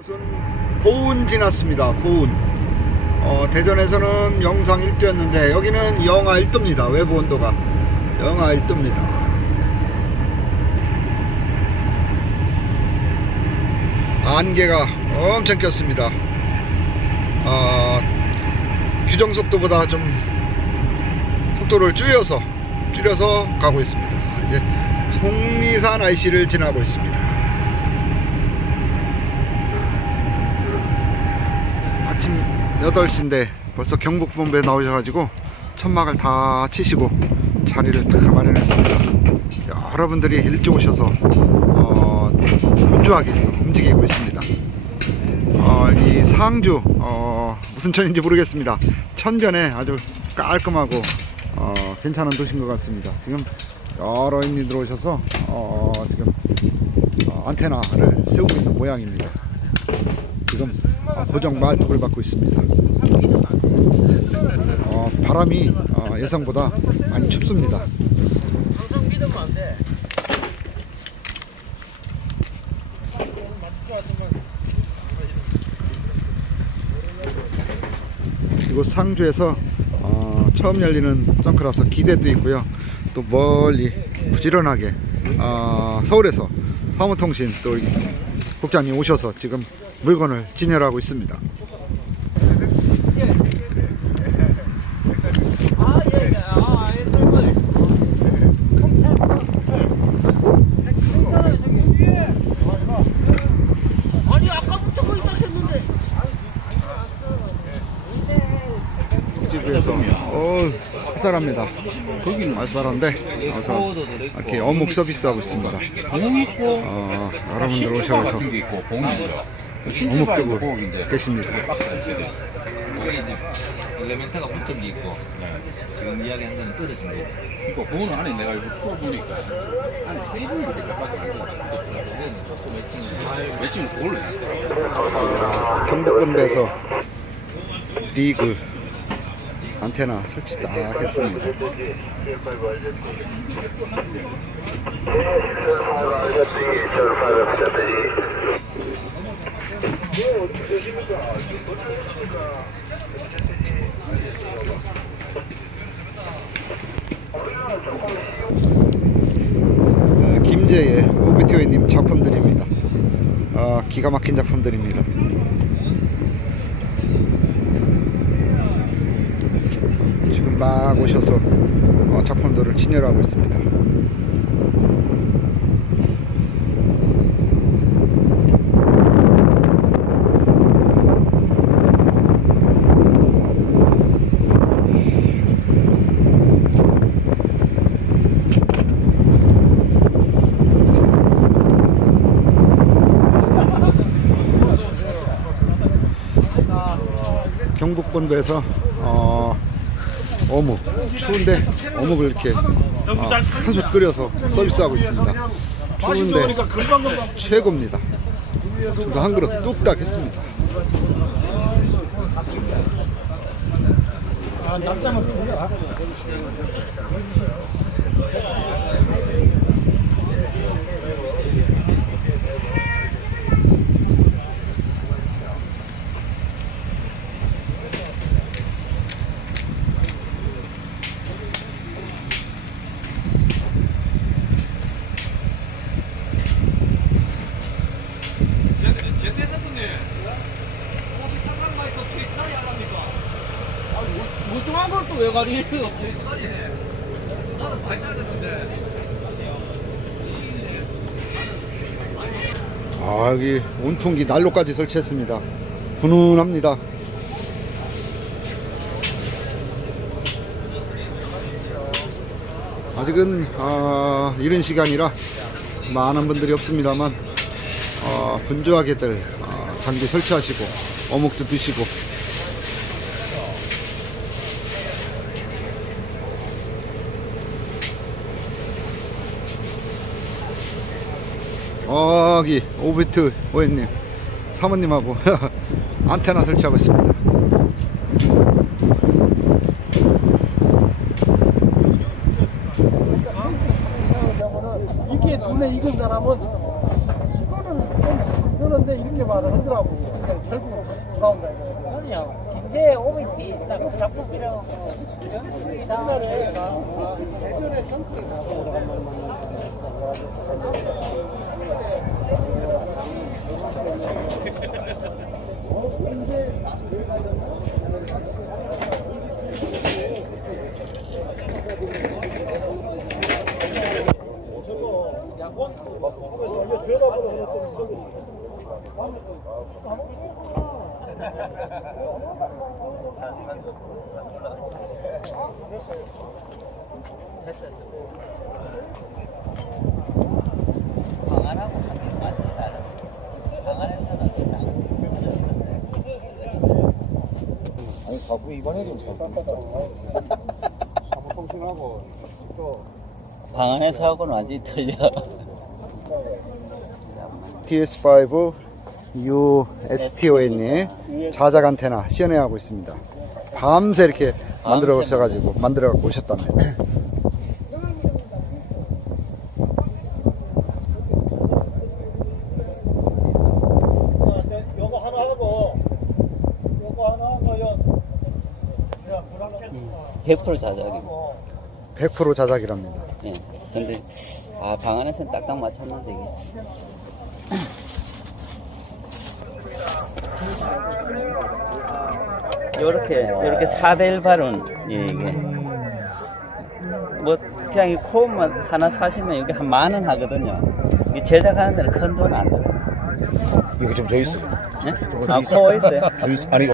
이곳은 보은 지났습니다. 보은. 어, 대전에서는 영상 1도였는데 여기는 영하 1도입니다. 외부 온도가 영하 1도입니다. 안개가 엄청 꼈습니다. 어, 규정 속도보다 좀 속도를 줄여서 줄여서 가고 있습니다. 이제 속리산 IC를 지나고 있습니다. 아침 8시인데 벌써 경북본부에 나오셔가지고 천막을 다 치시고 자리를 다 마련했습니다. 여러분들이 일찍 오셔서 어, 분주하게 움직이고 있습니다. 어, 이 상주 어, 무슨 천인지 모르겠습니다. 천변에 아주 깔끔하고 어, 괜찮은 도시인 것 같습니다. 지금 여러 인이 들어오셔서 어, 지금 어, 안테나를 세우고 있는 모양입니다. 지금 어, 고정 말뚝을 받고 있습니다. 어, 바람이 어, 예상보다 많이 춥습니다. 이곳 상주에서 어, 처음 열리는 선크라서 기대도 있고요. 또 멀리 부지런하게 어, 서울에서 사무통신 또 국장님 오셔서 지금 물건을 진열하고 있습니다. 설거지. 아니, 아까부터 거기 딱 했는데. 집에서 어 쌀쌀합니다. 거기는 쌀쌀한데 와서 이렇게 어묵 서비스하고 있습니다. 봉 있고 어, 여러분들 오셔서 같은 게 있고 봉이 있어요. 어묵 고 뜨고 봉인데 계십니다. 여기 이제 엘리멘트가 붙은 게 있고 지금 이야기한 거는 떨어진 게 이거 봉은 안에 내가 이거 풀어 보니까 안에 테이블이 이렇게 밖에 안 돼. 또 매칭 매칭 그걸로 샀더라고. 경북본부에서 리그 안테나 설치 딱 했습니다. 네, 김재의 오비티오님 작품들입니다. 아, 기가 막힌 작품들입니다. 지금 막 오셔서 어, 작품들을 진열하고 있습니다. 경북본부에서 어, 어묵 추운데 어묵을 이렇게 어, 한솥 끓여서 서비스하고 있습니다. 추운데 최고입니다. 저도 한 그릇 뚝딱 했습니다. 제대세분님 혹시 탄산 마이크 프리스타일 안 합니까? 멀쩡한 걸 또 왜 가리해요? 프리스타일이네 나는 많이 따르는데 아 여기 온풍기 난로까지 설치했습니다. 훈훈합니다. 아직은 아, 이른 시간이라 많은 분들이 없습니다만 어, 분주하게들 어, 장비 설치하시고 어묵도 드시고 여기 오비트 오해님 사모님하고 안테나 설치하고 있습니다. 이렇게 눈에 익은 사람은 이거는 좀 그런데 이렇게 말을 하더라고. 결국 싸운다 이거. 아니야. 김제 오미티 딱 잡고 그냥. 옛날에 나 아, 예전에 전투에 가서 방안하고 한개 완전 다른. 방안에서는 아니 가구 이번에 좀잘 깎아달라고. 사무통신하고 또 방 안에서 하고는 완전히 틀려. TS5 USTON이 자작 안테나 시연해하고 있습니다. 밤새 이렇게 만들어 오셔가지고 만들어 갖고 오셨답니다. 요거 하나 하고 요거 하나 하고 요100% 자작이고. 100% 자작이랍니다. 예. 근데 아 방 안에서는 딱딱 맞췄는데 이게. 요렇게 요렇게 4대1 발은 예, 이게 뭐 그냥 이 코만 하나 사시면 여기 한만 원 하거든요. 이 제작하는 데는 큰 돈 안 들어요. 이거 좀 저 있어요. 예? 아, 코어 있어요? 저 있, 아니